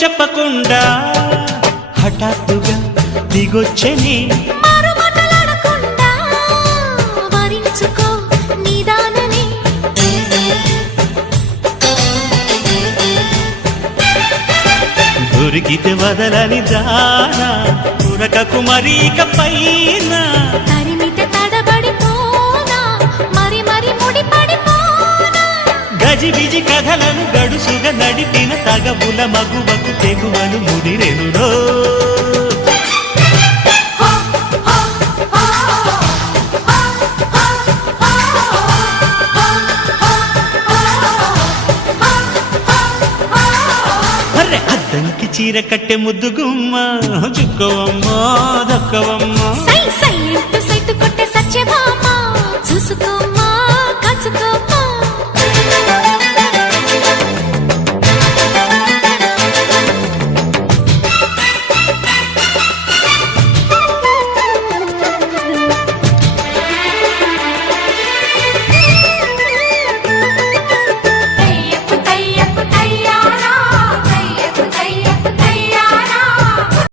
చెప్పకుండా హఠాత్తుగా దిగొచ్చని దొరికితే వదలని దానా పురకకు మరీక పైన తరిమితే తడబడిపోనా మరి మరి ముడిపడిపోనా గజిబిజి కథలను గడుసుగా నడిపిన తగవుల మగువకు తెగువను ముడిరెనురో అద్దంకి చీర కట్టె ముద్దు గుమ్మ చుక్కవమ్మా దక్కవమ్మా సై సై అంటూ సైతు కొట్టే సత్యభామ చూసుకో